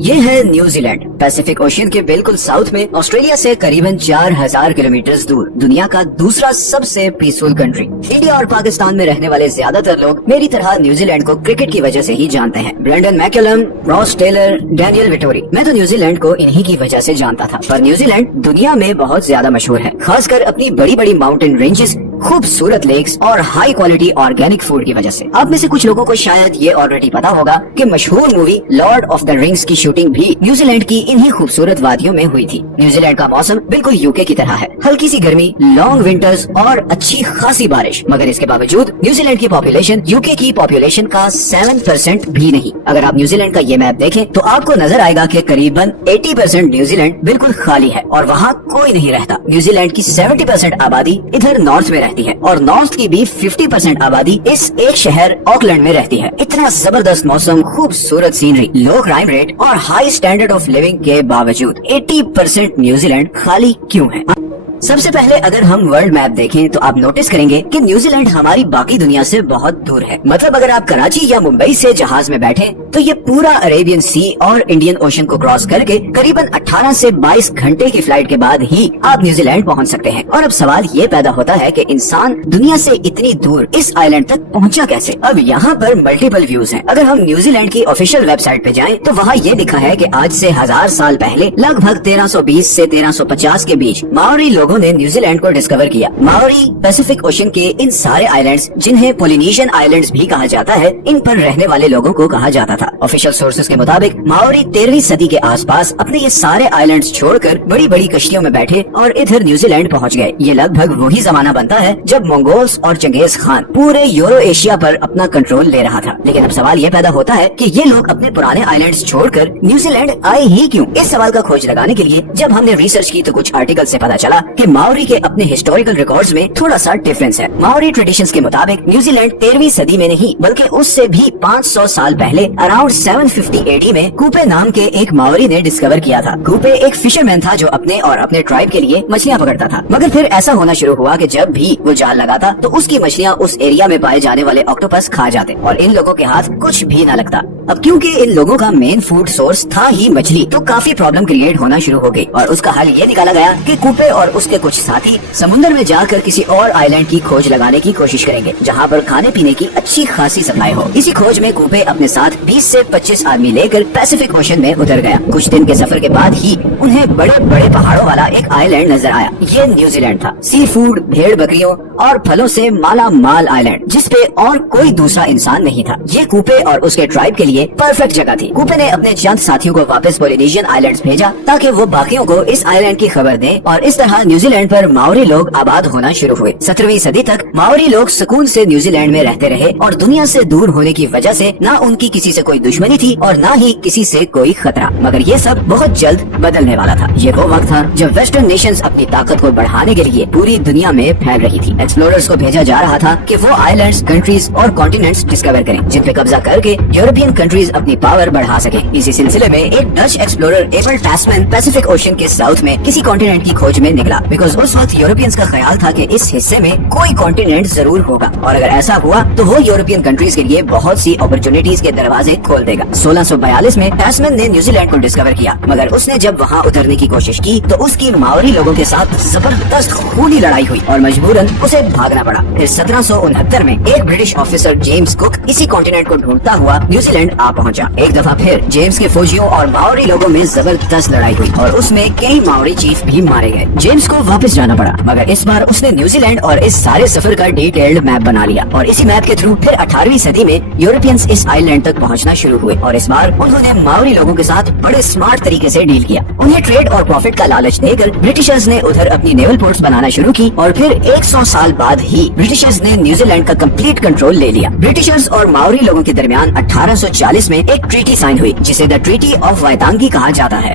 یہ ہے New Zealand, Pacific ocean کے بالکل ساؤتھ میں، آسٹریلیا سے قریباً 4000 کلومیٹر دور، دنیا کا دوسرا سب سے پیسفل کنٹری۔ انڈیا اور پاکستان میں رہنے والے زیادہ تر لوگ میری طرح نیوزی لینڈ کو کرکٹ کی وجہ سے ہی جانتے ہیں۔ برینڈن میکلم، راس ٹیلر، ڈینیل وٹوری، میں تو نیوزی لینڈ کو انہی کی وجہ سے جانتا تھا۔ پر نیوزی لینڈ دنیا میں بہت زیادہ مشہور ہے، خاص کر اپنی بڑی بڑی ماؤنٹین رینجز، خوبصورت لیکس اور ہائی کوالٹی آرگینک فوڈ کی وجہ سے۔ آپ میں سے کچھ لوگوں کو شاید یہ آلریڈی پتا ہوگا کہ مشہور movie lord of the rings کی شوٹنگ بھی نیوزی لینڈ کی انہی خوبصورت وادیوں میں ہوئی تھی۔ نیوزی لینڈ کا موسم بالکل یوکے کی طرح ہے، ہلکی سی گرمی، لانگ ونٹرز اور اچھی خاصی بارش، مگر اس کے باوجود نیوزی لینڈ کی پاپولیشن یوکے کی پاپولیشن کا 7% بھی نہیں۔ اگر آپ نیوزی لینڈ کا یہ میپ دیکھیں تو آپ کو نظر آئے گا کہ قریباً 80% نیوزی لینڈ بالکل خالی ہے اور وہاں کوئی نہیں رہتا۔ نیوزی لینڈ کی 70% آبادی ادھر نارتھ میں رہتی ہے اور نارتھ کی بھی 50% آبادی اس ایک شہر آکلینڈ میں رہتی ہے۔ اتنا زبردست موسم، خوبصورت سینری، لو کرائم ریٹ اور ہائی سٹینڈرڈ آف لیونگ کے باوجود 80% نیوزی لینڈ خالی کیوں ہے؟ سب سے پہلے اگر ہم ورلڈ میپ دیکھیں تو آپ نوٹس کریں گے کہ نیوزی لینڈ ہماری باقی دنیا سے بہت دور ہے۔ مطلب اگر آپ کراچی یا ممبئی سے جہاز میں بیٹھیں تو یہ پورا عربین سی اور انڈین اوشن کو کراس کر کے قریباً 18 سے 22 گھنٹے کی فلائٹ کے بعد ہی آپ نیوزی لینڈ پہنچ سکتے ہیں۔ اور اب سوال یہ پیدا ہوتا ہے کہ انسان دنیا سے اتنی دور اس آئی لینڈ تک پہنچا کیسے؟ اب یہاں پر ملٹیپل ویوز ہیں۔ اگر ہم نیوزی لینڈ کی آفیشیل ویب سائٹ پہ جائیں تو وہاں یہ لکھا ہے کہ آج سے 1000 سال پہلے لگ بھگ 1320 سے 1350 کے بیچ ماوری لوگوں نے نیوزی لینڈ کو ڈسکور کیا۔ ماوری پیسیفک اوشن کے ان سارے آئی لینڈز، جنہیں پولینیشین آئی لینڈز بھی کہا جاتا ہے، ان پر رہنے والے لوگوں کو کہا جاتا تھا۔ آفیشیل سورسز کے مطابق ماوری 13ویں صدی کے آس پاس اپنے یہ سارے آئی لینڈز چھوڑ کر بڑی بڑی کشتیوں میں بیٹھے اور ادھر نیوزی لینڈ پہنچ گئے۔ یہ لگ بھگ وہی زمانہ بنتا ہے جب منگولز اور چنگیز خان پورے یورو ایشیا پر اپنا کنٹرول لے رہا تھا۔ لیکن اب سوال یہ پیدا ہوتا ہے کہ یہ لوگ اپنے پرانے آئی لینڈز چھوڑ کر نیوزی لینڈ آئے ہی کیوں؟ اس سوال کا کھوج لگانے کے لیے جب ہم نے ریسرچ کی تو کچھ آرٹیکل سے پتا چلا کہ ماوری کے اپنے ہسٹوریکل ریکارڈز میں تھوڑا سا ڈفرنس ہے۔ ماوری ٹریڈیشنز کے مطابق نیوزی لینڈ 13ویں صدی میں نہیں بلکہ اس سے بھی 500 سال پہلے اراؤنڈ 750 AD میں کوپے نام کے ایک ماوری نے ڈسکور کیا تھا۔ کوپے ایک فشر مین تھا جو اپنے اور اپنے ٹرائب کے لیے مچھلیاں پکڑتا تھا، مگر پھر ایسا ہونا شروع ہوا کہ جب بھی وہ جال لگاتا تو اس کی مچھلیاں اس ایریا میں پائے جانے والے آکٹوپس کھا جاتے اور ان لوگوں کے ہاتھ کچھ بھی نہ لگتا۔ اب کیونکہ ان لوگوں کا مین فوڈ سورس تھا ہی مچھلی، تو کافی پرابلم کریٹ ہونا شروع ہو گئی اور اس کا حل یہ نکالا گیا کہ کوپے اور اس کے کچھ ساتھی سمندر میں جا کر کسی اور آئی لینڈ کی کھوج لگانے کی کوشش کریں گے جہاں پر کھانے پینے کی اچھی خاصی سپلائی ہو۔ اسی کھوج میں کوپے اپنے ساتھ 20 سے 25 آدمی لے کر پیسیفک اوشن میں اتر گیا۔ کچھ دن کے سفر کے بعد ہی انہیں بڑے بڑے پہاڑوں والا ایک آئی لینڈ نظر آیا۔ یہ نیوزی لینڈ تھا، سی فوڈ، بھیڑ بکریوں اور پھلوں سے مالا مال آئی لینڈ جس پہ اور کوئی دوسرا انسان نہیں تھا۔ یہ کوپے اور اس کے ٹرائب کے لیے پرفیکٹ جگہ تھی۔ کوپے نے اپنے چند ساتھیوں کو واپس پولینیشین آئی لینڈز بھیجا تاکہ وہ باقیوں کو اس آئی لینڈ کی خبر دیں اور اس طرح نیوزی لینڈ پر ماوری لوگ آباد ہونا شروع ہوئے۔ 17ویں صدی تک ماوری لوگ سکون سے نیوزی لینڈ میں رہتے رہے اور دنیا سے دور ہونے کی وجہ سے نہ ان کی کسی سے کوئی دشمنی تھی اور نہ ہی کسی سے کوئی خطرہ، مگر یہ سب بہت جلد بدلنے والا تھا۔ یہ وہ وقت تھا جب ویسٹرن نیشنز اپنی طاقت کو بڑھانے کے لیے پوری دنیا میں پھیل رہی تھی۔ ایکسپلوررز کو بھیجا جا رہا تھا کہ وہ آئی لینڈز، کنٹریز اور کانٹیننٹس ڈسکور کریں جن پہ قبضہ کر کے یورپین کنٹریز اپنی پاور بڑھا سکیں۔ اسی سلسلے میں ایک Dutch explorer Abel Tasman Pacific ocean کے ساؤتھ میں کسی کانٹیننٹ کی کھوج میں نکلا، بیکاز اس وقت یورپینز کا خیال تھا کہ اس حصے میں کوئی کانٹیننٹ ضرور ہوگا اور اگر ایسا ہوا تو وہ یورپین کنٹریز کے لیے بہت سی اپرچونٹیز کے دروازے کھول دے گا۔ 1642 میں ٹاسمین نے نیوزی لینڈ کو ڈسکور کیا، مگر اس نے جب وہاں اترنے کی کوشش کی تو اس کی ماوری لوگوں کے ساتھ زبردست خونی لڑائی ہوئی اور مجبوراً اسے بھاگنا پڑا۔ پھر 1769 میں ایک برٹش آفیسر جیمز کک اسی کانٹیننٹ کو ڈھونڈتا ہوا نیوزی لینڈ آ پہنچا۔ ایک دفعہ پھر جیمز کے فوجیوں اور ماوری لوگوں میں زبردست لڑائی ہوئی اور اس میں کئی ماوری چیف بھی مارے گئے۔ جیمز کو واپس جانا پڑا، مگر اس بار اس نے نیوزی لینڈ اور اس سارے سفر کا ڈیٹیلڈ میپ بنا لیا اور اسی میپ کے تھرو پھر 18ویں صدی میں یورپینز اس آئی لینڈ تک پہنچنا شروع ہوئے اور اس بار انہوں نے ماوری لوگوں کے ساتھ بڑے سمارٹ طریقے سے ڈیل کیا۔ انہیں ٹریڈ اور پروفٹ کا لالچ دے کر برٹشرز نے ادھر اپنی نیول پورٹس بنانا شروع کی اور پھر 100 سال بعد ہی برٹشرز نے نیوزی لینڈ کا کمپلیٹ کنٹرول لے لیا۔ برٹشرز اور ماوری لوگوں کے درمیان 1840 میں ایک ٹریٹی سائن ہوئی جسے دا ٹریٹی آف وائتانگی کہا جاتا ہے